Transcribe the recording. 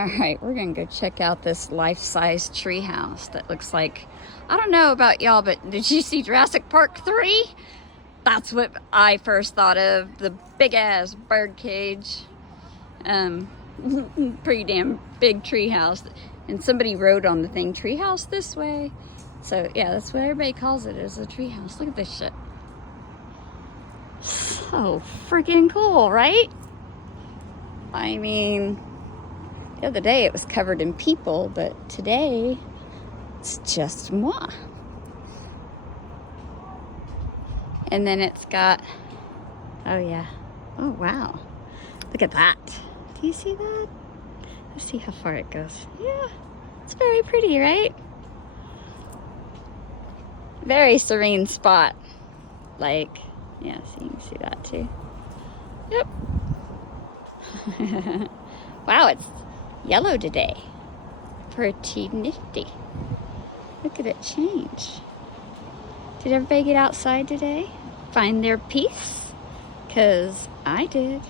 All right, we're gonna go check out this life-size treehouse that looks like, I don't know about y'all, but did you see Jurassic Park 3? That's what I first thought of, the big-ass bird cage. Pretty damn big treehouse. And somebody wrote on the thing, treehouse this way. So yeah, that's what everybody calls it, is a treehouse. Look at this shit. So freaking cool, right? I mean, the other day it was covered in people, but today it's just moi. And then it's got, oh yeah, oh wow, look at that. Do you see that? Let's see how far it goes. Yeah, it's very pretty, right? Very serene spot. Like, yeah, so you can see that too. Yep. Wow, it's yellow today. Pretty nifty. Look at it change. Did everybody get outside today? Find their peace? 'Cause I did.